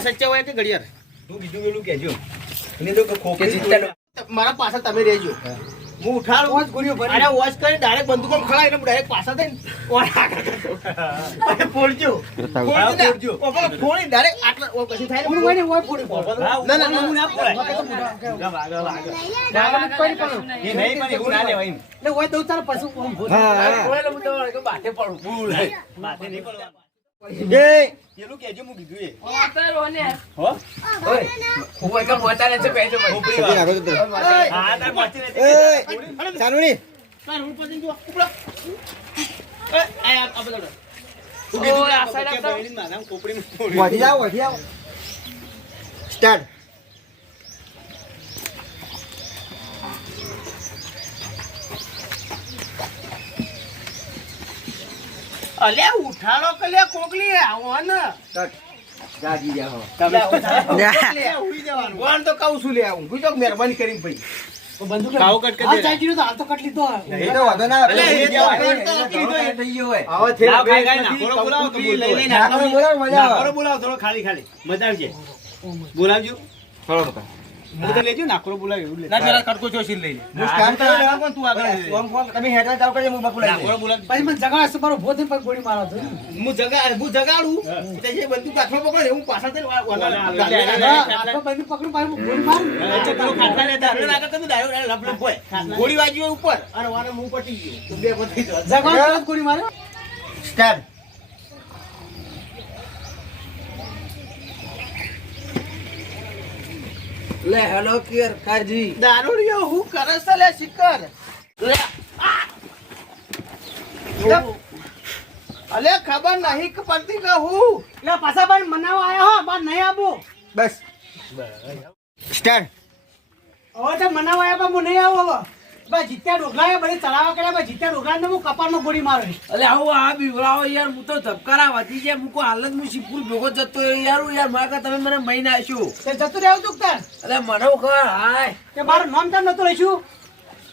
સચ્ચા હોય કે ઘડિયાળ તું બીજું પેલું કહેજો એને તો ખોખરી મારા પાછા તમે રહેજો હું ઉઠાડું વોચ ગોળીઓ ભરી અરે વોચ કરી ડાયરેક્ટ બંદૂક ખળાય ને ડાયરેક્ટ પાછા થઈને ઓય ફોડજો ઓપા ફોડી ડાયરેક્ટ આટલા ઓ કશું થાય ને હું ઓય ફોડી ના હું ના ફોડાય વાગ કોઈ પણ એ નહીં પણ એવું ના લેવાય એટલે ઓય દઉં તાર પાછું ઓય હું તો બાટે પડું ભૂલ બાટે નહીં પડવા એ પેલું કેજો હું કીધું એ ઓતરો ને હો ઓય હું એક મોટાને છે પેજો ઉપરી રાખો તો હા ના પહોંચી ને એ સાનુની સર હું પહોંચી જો ઉપડા એ આ બધો ઓ આ સાઈડ આ બહેની મારા કોપડી વધી જાવ સ્ટાર્ટ અલે ઉઠાડો કલે કોકલી આવો ને જાજી જા હો તમે ઉઈ જવાનું કોણ તો કહું છું લે આવું ગુજો મહેરબાની કરીને ભાઈ બંદૂક કાવ કટ કરી દે જાજી તો હાલ તો કટ લીધો એ તો વાંધો ના અલે એ તો કીધો થઈ ગયો હોય આવો થે ખાઈ ખાઈ નાખો બોલાવો તો લઈ લઈને નાખો બોલાવો મજા આવે બોલાવો થોડો ખાલી મજા આવજે બોલાવજો થોડો મકા હું તો લેજો નાખો બોલાવ એવું લે ના જરા કટકો જોશી લઈ લે હું સ્ટાન્ડ કરવા પણ તું આગળ ફોન તમે હેડર ચાલુ કરજે હું બકુ લઈ નાખો બોલાવ પછી મને જગાડશે મારો ભોતે પર ગોળી મારો તો હું જગાડું તે જે બંદૂક કાઠો પકડે હું પાછા થઈને બંદૂક પકડું પાછું ગોળી મારું એટલે પેલો ખાટલા લેતા આપણે આગળ કદું ડાયો લપ હોય ગોળી વાજી હોય ઉપર અને વાને મું પટી ગયો બે પતી ગયો જગાડ ગોળી મારો સ્ટાર્ટ લે હેલો કિયર કાજી દારૂડિયો હું કરે છે લે શિકર લે અલે ખબર નહીં કે પડતી કે હું લે પાછા બાર મનાવા આયા હો બાર નહીં આબો બસ સ્ટાર્ટ હવે તો મનાવા આયા પણ હું નહીં આવું હવે બા જીત્યા ડોગલાએ બધી ચલાવા કર્યા બા જીત્યા ડોગલાને હું કપાળમાં ગોળી મારો અલે આવું આ બીવરાવો યાર હું તો ધબકારા વધી જાય મુકો હાલત હું શિવપુર ભેગો જતો યાર મારા તમે મને મહિને આશું તે જતું રહેવું તું તાર અલે મને ખબર હાય કે મારું નામ તાર નતું રહીશું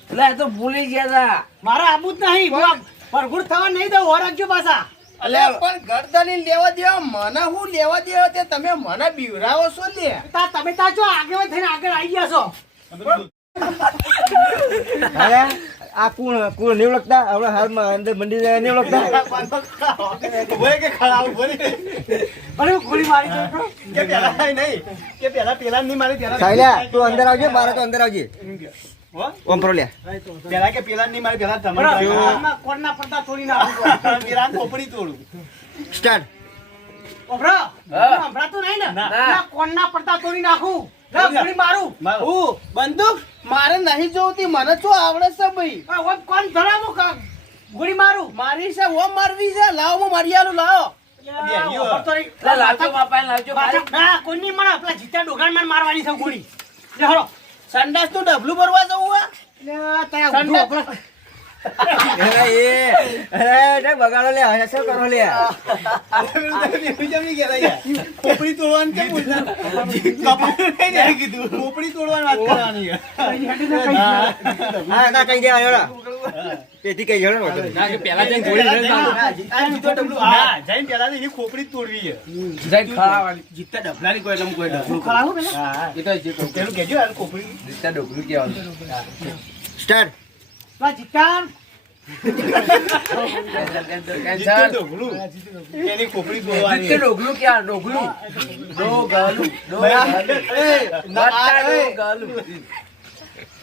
એટલે તો ભૂલી ગયા તા મારા આબુ જ નહીં પરગુડ થવા નહીં દો રાખજો પાછા અલે પણ ગરદની લેવા દેવા મને હું લેવા દેવા તે તમે મને બીવરાવો છો લે તમે તા જો આગળ થઈને આગળ આવી ગયા છો અરે આ કોણ નહીં ઓળખતા આપણા હાલમાં અંદર મંડી જાય નહીં ઓળખતા ઓય કે ખરાબ બોલી અરે ગોળી મારી કે પેલા નહીં કે પેલા નહીં મારી પેલા સાઈલા તું અંદર આવજે મારા તો અંદર આવજે હો ઓમ પ્રો લે પેલા કે પેલા નહીં મારી પેલા તમારે કોણના પડતા તોડી નાખું પેલા કોપડી તોડું સ્ટાર્ટ ઓબ્રો હમણાં તો નહીં ને ના કોણના પડતા તોડી નાખું ગોળી મારું હું બંદૂક મારે નહીં જોતી મને શું આવડે છે ભાઈ ઓમ કોણ ધરાવો ગોળી મારું મારી છે ઓમ મારવી છે લાવો હું મારી આલું લાવો લાવજો બાપા લાવજો ના કોની મને આપલા જીતા ડોગાન માં મારવાની છે ગોળી લે હરો સંડાસ તું ડબલું ભરવા જવું લે તયા અરે બગાડો લે હસો કરો લે ખોપડી તોડવાનું કેમ કીધું ખોપડી તોડવાની વાત કરવાની હા ના કઈ ગયા તેથી કઈ જણો ના કે પેલા જઈને ગોળી આ જીતો ડબલું હા જઈને પેલા એની ખોપડી તોડવી છે જઈને ખાવાની જીતા ડબલાની કોઈ લમ કોઈ ડબલું ખાવું પેલા હા એ તો જીતો પેલું કેજો આ ખોપડી જીતા ડબલું કેવાનું સ્ટાર્ટ વા જીતા એની ખોપડી તોડવાની જીતે ડોગલું ક્યાં ડોગલું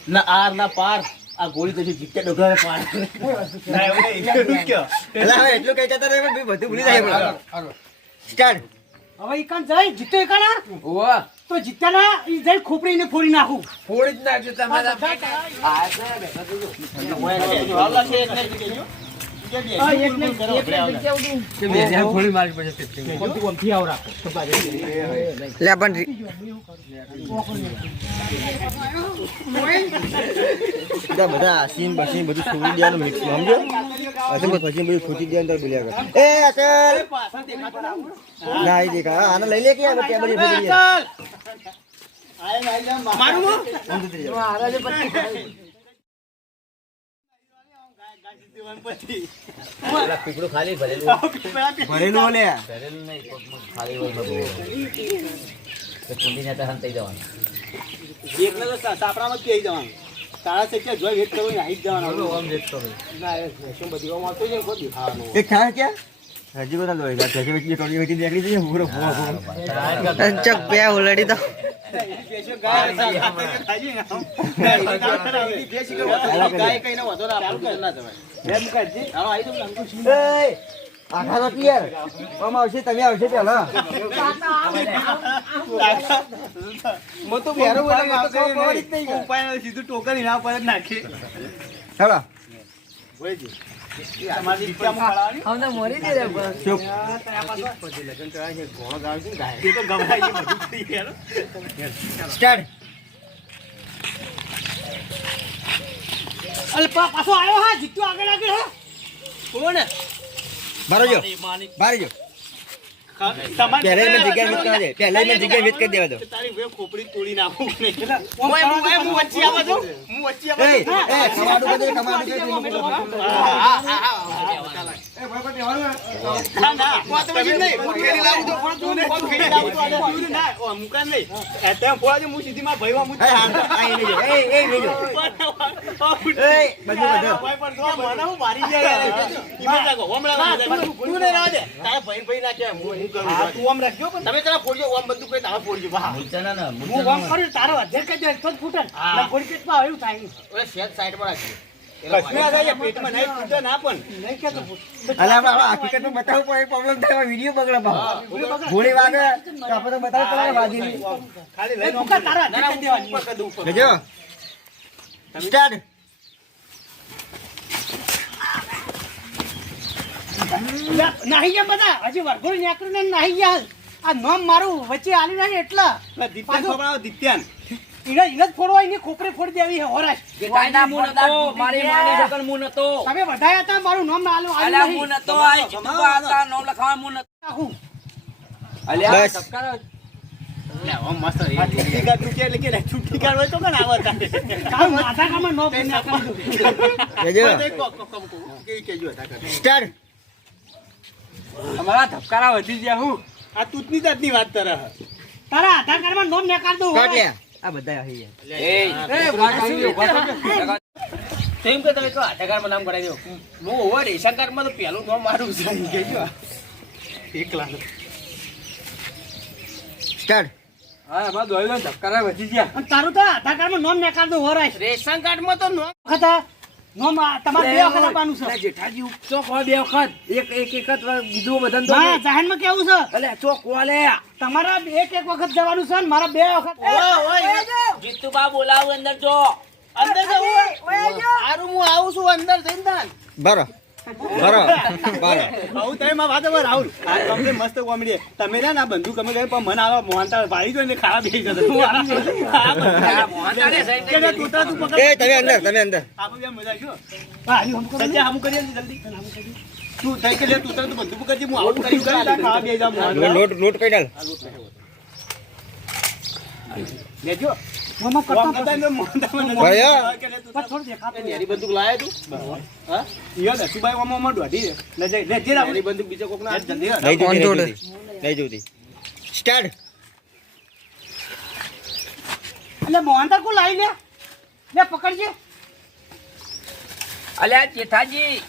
ના આર ના પાર આ ગોળી તો જીતે ડોગલાને પાર એટલું કઈ જતા રહે બધું ભૂલી જાય સ્ટાર્ટ હવે ઈકાન જાય જીતો ઈકાના ઓવા તો જીતાના ઈ જઈ ખોપડીને ફોડી નાખું ફોડી જ નાખજો તમારા બધા સીન બસીન બધું છોડી દેવાનું મિક્સ સમજો પછી બધું છૂટી દેવાનું તો બોલ્યા એ અસલ ના એ દેખા આને લઈ લે કે ટેબલ મારું પેલા પીપળું ખાલી ભરેલું ભરેલું લે ભરેલું નહીં કોકમાં ખાલી હોય બધું તો કુંડીને તો હંતાઈ જવાનું એકને તો સાપડામાં જ કહી જવાનું તારા સચ્યા જોઈ વેટ કરવું આવી જ જવાનું આમ વેચ કરો ના એ શું બધી ઓમ આવતો છે કોઈ ખાવાનું એક ખાય ક્યાં હજી બધા લોહી જાય હજી વેચી ટોળી વેચી નીકળી જઈએ પૂરો પૂરો ચક બે ઉલડી તો ગાય કઈ ના વધો ના ચાલુ ના જવાય આખા તો ક્લિયર આમ આવશે તમે આવશે પેલા મો તો બેરો એટલે મો તો ખબર જ નહીં ઉપાય સીધું ટોકન એના પર જ નાખી ચાલો બોલજી તમારી ઈચ્છામાં પડાવવાની हम तो मोरी दे रहे बस ચૂપ પછી લગન કરાય છે ઘોડો ગાવ છે ગાય એ તો ગભરાઈ ગઈ બધું થઈ ગયું સ્ટાર્ટ अरे पासो आयो हां जित्तो आगे आगे है કોણ બારો જો બારી જો પહેલે મેં જગ્યા વેચ કરવા દે પહેલે મેં જગ્યા વેચ કરી દેવા દો તારી વે ખોપડી તોડી નાખું ને હું વચ્ચે આવા છું હું વચ્ચે આવા એ કમાડું બધે કમાડું કે ના ના તમે નહીં હું ફેરી લાવું તો પણ તું નહીં ફેરી લાવું તો આલે તું ના ઓ મુકાન નહીં એ તેમ ફોડા હું સીધી માં ભાઈવા હું એ હા આઈ લેજો એ લેજો એ બધું બધું ભાઈ પણ જો મને હું મારી જાય ઈમે જાગો હમણાં તું ને રાહ દે તારા ભાઈ ના કે હું કરું તું આમ રાખજો પણ તમે તારા ફોડજો ઓમ બધું કોઈ તારા ફોડજો બા મૂર્છના ના હું કામ કરું તારો અધેર કે જો તો ફૂટે ના ફોડી કેટલા આવ્યું થાય ઓલે સેટ સાઈડ પર રાખજો કશું ના થાય પેટમાં નહીં ફૂટે ના પણ નહીં કે તો અલે આપણે હકીકતમાં બતાવવું પડે પ્રોબ્લેમ થાય વિડિયો બગડે બા ગોળી વાગે તો આપણે તો બતાવવું પડે વાગી ખાલી લઈને તું તારા અધેર કે દેવાની લેજો સ્ટાર્ટ નહીં ગયા બધા હજી વરઘોડી નીકળ્યું ને નહીં ગયા આ નામ મારું વચ્ચે આલી નહીં એટલા દિત્યાન ખબરાવો દિત્યાન ઈને જ ફોડવા એની ખોપરી ફોડી દેવી હે હોરાશ કાયદા મું નતો મારી માની શકન મું નતો તમે બધાયા હતા મારું નામ આલું અલ્યા આલી મું નહીં નતો આ ચિત્તુબા હતા નામ લખાવા મું નતો નાખું અલ્યા બસ. ધબકારો મસ્ત છુટ્ટી કાઢ કે એટલે કે છુટ્ટી કાઢવા તો કણ આવતા કાલ માથા કામ નો પુણ્ય કરી દઉં લેજો કે કેજો સ્ટાર્ટ અમારા ધબકારા વધી ગયા હું આ તૂતની જાતની વાત કરે તારા આધાર કાર્ડમાં નામ નીકાળ દઉં કાટ લે આ બધા આવી ગયા એ તેમ કે તમે તો આધારકાર્ડમાં નામ કરાવી દો હું હોવા રેશન કાર્ડમાં તો પહેલું નામ મારું છે કેજો એકલા સ્ટાર્ટ હા અમારા દોયલો ધબકારા વધી ગયા અને તારું તો આધાર કાર્ડમાં નામ નીકાળ દઉં હોરાશ રેશન કાર્ડમાં તો નામ વખત નામ તમારે બે વખત આપવાનું છે જેઠાજી ચોક હોય બે વખત એક એક એક જ બીજું બધાને તો હા જાહેરમાં કેવું છે અલ્યા ચોક વાલે તમારા એક વખત જવાનું છે ને મારા બે વખત જીતુબા બોલાવ અંદર જો અંદર જવું સારું હું આવું છું અંદર જઈને તાન બરો બરો બરો આવું તમે માં વાત હવે રાહુલ આ તમને મસ્ત કોમેડી તમે ના બંદૂક અમે ગਏ પણ મને આવા મોહનતા ભાઈ જો ને ખાવા બેસી જતો હું આરામ તું પકડ એ તમે અંદર આપણે કેમ મજા આવ્યો હા હજી હમકો સચ્ચા હમું કરીએ ને જલ્દી તું થઈ કે લે તું તરત બંદૂક પકડજી હું આવું કરી ખાવા બેસી જામ નોટ કઈ ડાલ લેજો મોમાં કરતો કોમ કરતા ને મોહનતા મને ભયા. પણ થોડું દેખાતું નેરી બંદૂક લાયા તું હા ઈયો દસુભાઈ ઓમાં દોઢી લે જે રાહુલ બંદૂક બીજો કોક ના જલ્દી લઈ જઉં સ્ટાર્ટ એટલે મોહનતા કો લાવી લે પકડજે અલ્યા જેઠાજી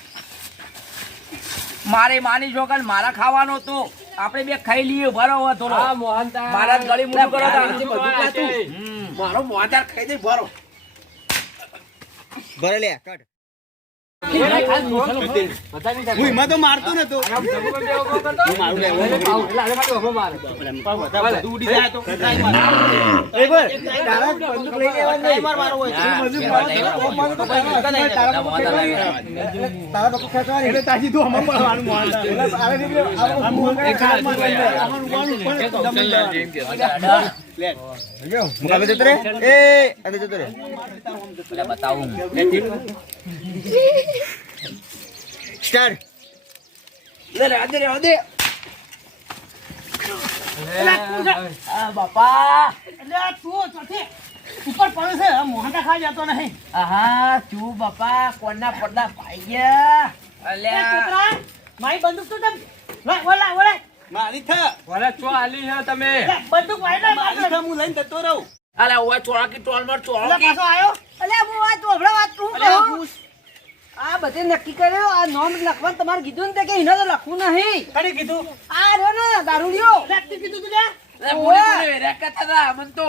મારે માની છોકન મારા ખાવાનો તો આપણે બે ખાઈ લઈએ બરોબર થોડો હા મોહનતા મારા ગળી મુઠી કરો તો આનાથી બધું ખાતું મારો મોહનતા ખાઈ દે બરો ભરે લે કટ હું એમાં તો મારતો નતો હું મારું લે બધું ઉડી જાય તો એક વાર તારા બંદૂક લઈ લેવાનું નહીં. મારો હોય તારા બકુ ખેંચવાની એટલે તાજી તું હમણાં પડવાનું મોહનતા આવે નીકળ્યો આ લે જો મુકાબે જતો રે એ અંદર જતો રે બતાવું સ્ટાર્ટ લે રે આદે એટલે તું જા. આ બાપા એટલે તું ચોથી ઉપર પડે છે આ મોહનતા ખાઈ જતો નહીં આહા તું બાપા કોણના પડદા ભાઈ ગયા એ અલ્યા છોકરા મારી બંદૂક તો તમ ઓલા મારી થા બંદૂક વાયડા મારી થા હું લઈને જતો રહું અલ્યા ઓય ચોળકી ટોલમાં ઓલા ચોળકી પાછો આયો અલ્યા હું વાત ચોભડા વાત કહું અલ્યા કહું. આ બધે નક્કી કર્યો આ નોમ લખવાનું તમારે કીધું ને તે કે એને તો લખવું નહીં કડી કીધું આ રહ્યો ને દારૂડિયો લે તે કીધું તું લે બોલી રેકતા હતા મન તો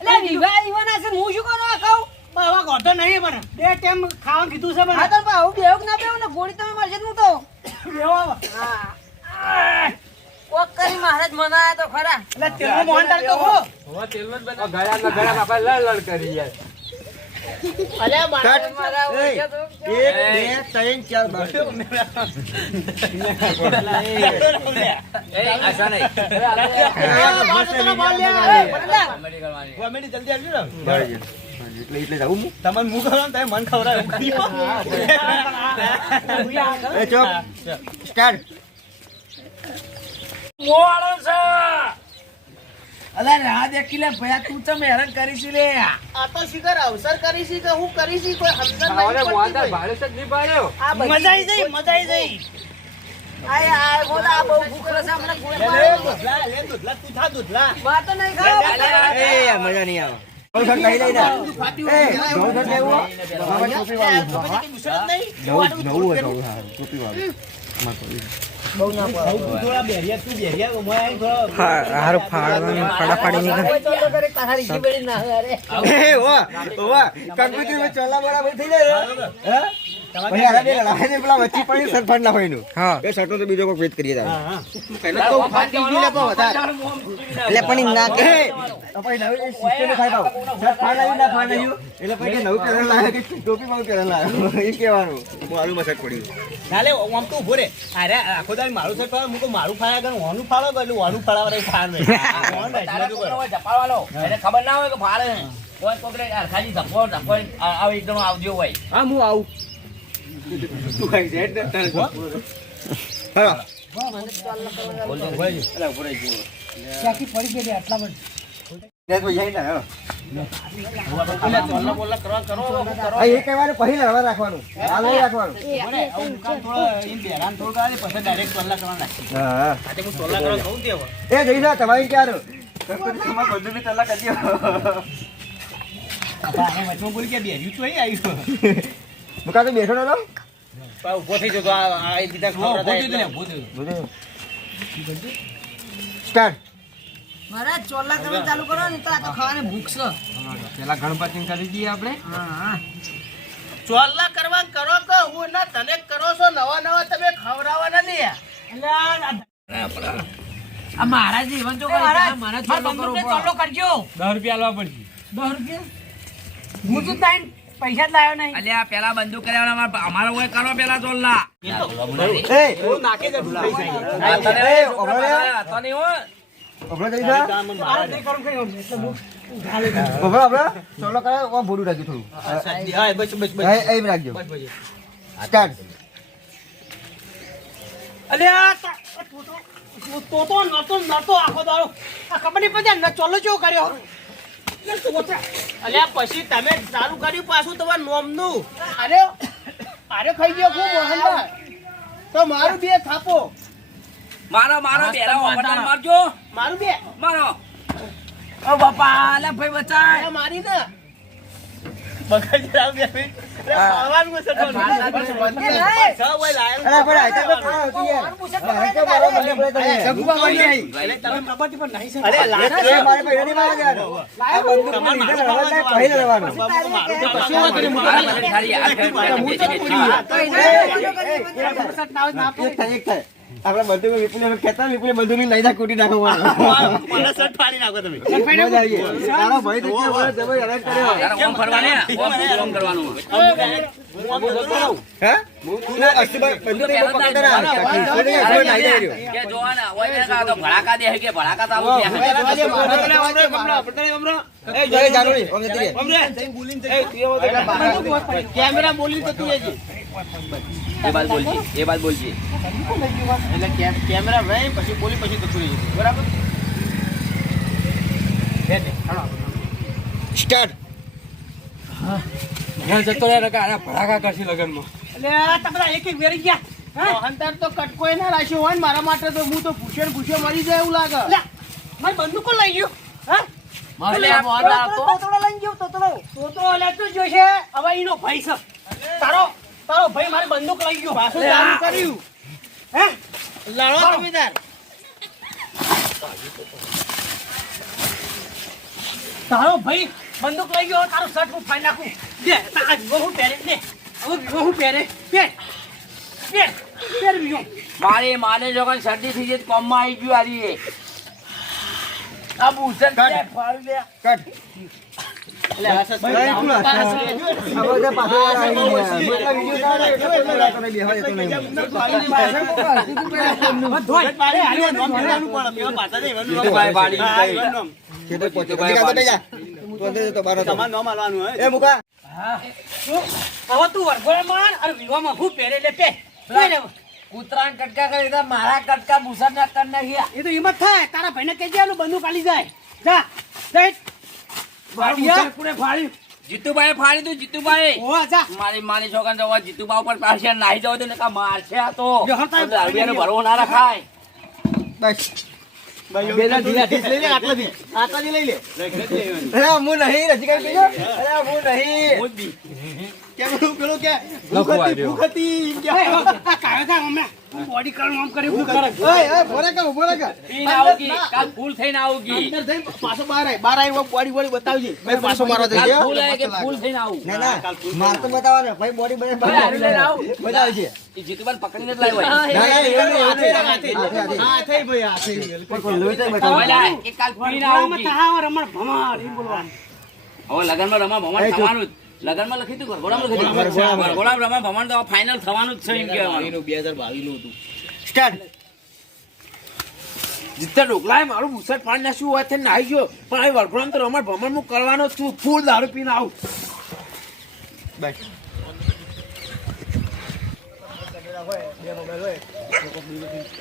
એટલે વિવાહ ઈવાના છે હું શું કરું આ કહું બાવા ગોતો નહીં પણ બે ટાઈમ ખાવાનું કીધું છે આ મને તો આવું બેહું ના બેહું ને ગોળી તમે મળશે જ હું તો બેવા કોક કરી મહારાજ મનાયા તો ખરા એટલે તેલનો મોહનદાર તો હો અલ્યા મારા મારા એ, ઓળખ્યા તો. 1 2 3 4 એ આશા નહીં બરાબર. કોમેડી જલ્દી આવજો ને એટલે જાઉં હું તમને મું કરો ને તમે મન ખવડાવે એ ચોપ સ્ટાર્ટ મોળો છે અલા રાહ દેખી લે ભયા તું ચમ હેરાન કરીશ લે આ તો શિખર અવસર કરી છે કે હું કરી છે કોઈ સમજણ નહીં પડતી ભાઈ. આ બધી- મજા આવી જઈ મજા આવી જઈ આ બોલા આ બહુ ભૂખ રહેશે હમણાં ગોળી લે, મારો. દૂધલા, લે, દૂધલા, તું થા દૂધલા. વાત તો નહીં ખાવ એ યાર મજા નહીં આવે બહુ સર નહીં લઈને એ બહુ સર લેવું બાબા ટોપી વાળું તો પછી કઈ ગુસ્સો જ નહીં? નવું હોય નવું હા ટોપી વાળું થોડા બેરિયા, તું બેરિયા, મોય આઈ થોડો. હારું ફાડવાની કોઈ તો કરે કહારી જીબડી ના આવે અરે એ વાહ વાહ કંકુતરી માં ચોલા બરાબર થઈ જાય હે પછી આરા બે લડાઈ ને પેલા વચ્ચે પડી સરફાડ ના હોયનું એ સટો તો બીજો કોઈ વેત કરીએ તારે પહેલા તો ફાટી ગયું લે, પણ વધારે. એટલે પણ ઈ ના કે પછી નવી સિસ્ટમ ખાઈ પાવ સરફાડ લાવી ના ખાવા નહીં એટલે પછી નવું પેરણ લાવે કે ટોપી માં પેરણ લાવે એ કહેવાનું હું આલુ મસાજ પડ્યું ના લે, આમ તો ઊભો રે. અરે, આખો દાડી મારું સર ફાળો, હું તો મારું ફાળ્યા કરું, ઓનું ફાળો કરું, એટલે ઓનું ફાળાવાળા એ ફાળ નહીં. ઓન રાખ્યું તારા હતું છોકરો બરાબર. હોય જપાવાળો એને ખબર ના હોય કે ભાડે કોઈ કોકરે ખાલી ધપકો ધપકો આવે એકદમ આવજો હોય હા હું આવું તું ખાઈ જાય હા ચાકી પડી ગઈ આટલા બધું ને તો જાય ને હા એટલે ચોલ્લા બોલ્લા કરવા કરો, કરો. આ એક કહેવાનું પછી લડવા રાખવાનું આ લઈ રાખવાનું બરાબર, આવું મુકામ થોડો ઈન બેરાન થોડું કાઢે, પછી direct ચોલ્લા કરવા નાખીએ. હા આજે હું ચોલ્લા કરવા કહું તે હવે. એ જઈ જા તમારી ક્યારું તમારે બધું બી તલાક કરી આપણે વચમાં બોલી ગયા, બેર્યું તો અહીં આવ્યું. મુકા તો બેઠો નતો પણ ઊભો થઈ જતો, આ દીધા ખવડાવતા એટલે. સ્ટાર્ટ મહારાજ ચોલા કરવાનું ચાલુ કરો ને તો આ તો ખાવાની ભૂખ છે પેલા ગણપતિ કરી દઈએ આપણે હા ચોલ્લા કરવા કરો કે હું ના તને કરો છો, નવા નવા તમે ખવડાવવાના નહીં. આ મહારાજ જીવન તો કરી મહારાજ, મહારાજ મારા બંદૂકને ચાલો કરજો 10 રૂપિયા હું તો તાઈન પૈસા જ લાવ્યો નહીં અલ્યા પેલા બંદૂક કર્યા અમારો હોય કરો પેલા ચોલ્લા એ હું નાખી દે ઢુલા. એ ઓબળે ઓબળે જઈ જા મારે નહીં કરું કઈ એટલે હું ઓબળે ઓબળે ચોલો કરે ઓ ભોડું રાખજો થોડું હા, બસ બસ બસ. એ રાખજો સ્ટાર્ટ અલ્યા તો નતો આખો દાડો આ ખબર નહીં પડે ને ચોલો ચો કર્યો અલ્યા પછી તમે ચાલુ કર્યું પાછું તમારું નોમનું. અરે અરે ખાઈ ગયો ખૂબ મોહનદાર તો મારું બે થાપો, મારો મારો બેરા ઓવરટાઈમ મારજો મારું બે. મારો ઓ બાપા લે ભાઈ બચાય અરે મારી ને બગાડી રાવ બે મિનિટ. અરે પાવાનું છે તો. છ હોય લાયક. અરે પણ આઈ તો ખાવા હતી યાર આઈ તો મારો મને બોલે તો સગુબા બની આવી તમે પ્રપતિ પણ નહીં છે અરે એ મારે પહેલા નહીં મારે યાર આ બંદૂક માં નીચે લડવા જાય પહેલા લેવાનું એક થાય આપણે બધું વિપુલ ખેતા વિપુલ બધું ની લઈ જા કુટી નાખવાનું મને શર્ટ ફાડી નાખો તમે. મજા આવી તારો ભાઈ તો કેવો બોલે જબર હેરાન કર્યો ઓમ ફરવાને ઓમ કરવાનું હું આમ જતો રહું. હે તું અસ્તિબાર બંદૂક તો પકડતા ના કે જોવાના ઓય ને કા તો ભડાકા દે કે ભડાકા તો આવું કે જય જાનોડી ઓમ જતી રે કેમેરા બોલી તો તું એ જ. એ બાત બોલજી એટલે કેમેરા રહી પછી બોલી પછી તો તું એ જ. બરાબર. સ્ટાર્ટ. ઘેર જતો રહે એટલે કે આના ભડાકા કરશે લગનમાં. એટલે તમે બધા એક એક વેરી ગયા હા? મોહનદાર તો કટકોય ના રાખ્યો હોય ને મારા માટે તો હું તો ભૂસે મરી જાય એવું લાગે. લે, મારી બંદૂકો લઈ ગયો હા? એટલે આ મોહનદાર હતો. તોતરો લઈને ગયો તોતરો તોતરો લેતું જોઈશે હવે એનો ભાઈ છે તારો ભાઈ મારી બંદૂક લઈ ગયો પાછું ચાલુ કર્યું. હે લડો તમે તાર. તારો ભાઈ બંદૂક લઈ ગયો તારો શર્ટ હું ફાડી નાખું દે આ વિવો હું પહેરે દે હવે વિવો હું પહેરે પહેર વિવો મારે જો કોઈ શરદી થઈ જાય તો કોમમાં આવી ગયું આરી આ બુસન છે ફાડી દે. કટ. ભાઈ, કોણ હશે? આ બધા પાછળ આવી ગયા. એટલા વિડીયો ના આવે એટલે પેલા રાતને બેહવા દેતો નહીં. જીતુભાઈ ફાડી હા, ગઈ. એનું નામ. ખેતર પહોંચ્યો. પછી કાં તો બેજા. તું અંદર જતો બહાર હતો. તમારું નામ આલવાનું હોય. એ મુકા. હવે તું વરઘોડા માર અને વિવામાં હું પહેરે લે પે કૂતરાને કટકા કરી તો મારા કટકા બુસન ના કર નાખ્યા. એ તો હિંમત થાય તારા ભાઈને કહેજે આલું બંદૂક આલી જાય જા જઈ બુસન કોને ફાડ્યું? જીતુભાઈ ફાડી તું જીતુભાઈ. ઓ જા મારી છોકરા જવા જીતુબા ઉપર પાછળ નાહી જાવ તો ને કા મારશે આ તો. વ્યવહાર થાય. દારૂડિયાનો ભરવો ના રખાય. બસ. બેલા ઢીલા લઈ લે આટલાથી લઈ લે. અરે હું નહીં રજી કઈ બીજો. અરે હું નહીં. હું જ બી. કેમ પેલું કે લખો આવ્યો. ભૂખ હતી એમ કે. આ કાયો થાય હમણાં હું બોડી કાર્ડ આમ કરી હું કરે ઓય ભોરે કા ઉભો રે. પીને આવગી કાલ ફૂલ થઈને આવગી. અંદર જઈને પાછો બહાર આવી બોડી બતાવજે. ભાઈ પાછો મારવા જઈ કાલ ગયો. ફૂલ આવે કે ફૂલ થઈને આવું. ના ના માર તો બતાવવાનો ભાઈ બોડી ભાઈ, હારી લઈને આવ. બતાવે છે. એ જીતુભાઈ પકડીને જ લાવ્યો. ના ના હાથે ભાઈ હાથે. કોઈ લોહી તો હવે બતાવો. લાય, કે કાલ પીને આવગી. તાવ રમણ ભમાર એમ બોલવાનું હવે લગનમાં રમા ભમણ થવાનું જ. લગનમાં લખી તું ઘરઘોડામાં લખી દીધું. ઘરઘોડામાં રમા ભમણ તો ફાઇનલ થવાનું જ છે એમ કહેવાનું. 2022 નું હતું. સ્ટાર્ટ. જીતતા ઢોકલાએ મારું મુસટ ફાડી નાખ્યું હોય તે નાહી ગયો પણ આ વરઘોડામાં તો રમણ ભમણ હું કરવાનો જ છું. ફૂલ દારૂ પીને આવું. બસ.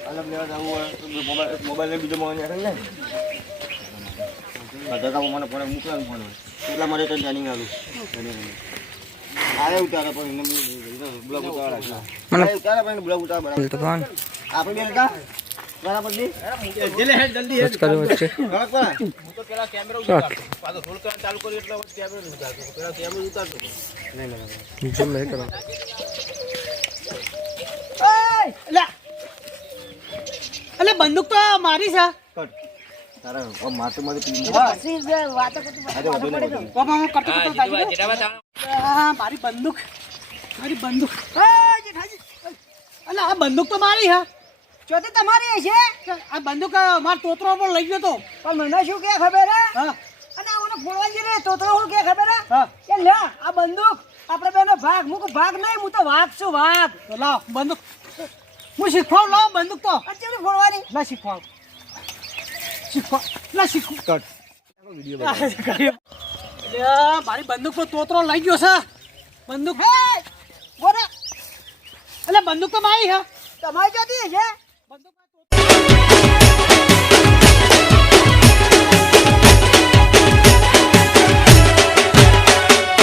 અલગ લેવા જવું હોય તો મોબાઈલ ને બીજો મોબાઈલ ને બધા કામ મને ફોન મોકલાવું ફોન એટલા માટે તો જાણી આવ્યું આરે ઉતારે પણ બ્લોગ ઉતારા મને ઉતારા પણ બ્લોગ ઉતારા બરાબર આપણે બે હતા બરાબર દી જલ્દી હેડ જલ્દી હેડ. બરાબર કોણ હું તો પેલા કેમેરા ઉતારતો. પાછો થોડું કામ ચાલુ કર્યું એટલે હવે કેમેરા નહીં ઉતારતો. પેલા કેમેરા ઉતારતો. એટલે એટલે બંદૂક તો મારી છે કટ તારા માથે માથે પી પછી જે વાતો કરતી આજે વધુ નહીં બાબા હું કરતો હા, કરતો જીતુભાઈ, તાકી જેઠાભાઈ તમે- મારી બંદૂક એટલે આ બંદૂક તો મારી હા ચોથી તમારી છે આ બંદૂક માર તોતરો પણ લઈ ગયો તો પણ મને શું કે ખબર હે હા અને આને ફોડવા જઈને તોતરો શું કે ખબર હે હા કે લે આ બંદૂક આપણે બેનો ભાગ હું કહું ભાગ નહીં હું તો વાઘ છું વાઘ તો લાવ બંદૂક હું શીખવાડ લાવ બંદૂક તો અચેલી ફોડવાની ના શીખવાડ ના શીખવાડ મારી બંદૂક તો તોતરો લઈ ગયો છે બંદૂક હે બોલે એટલે બંદૂક તો મારી હા તમારી ચોથી છે બંદૂક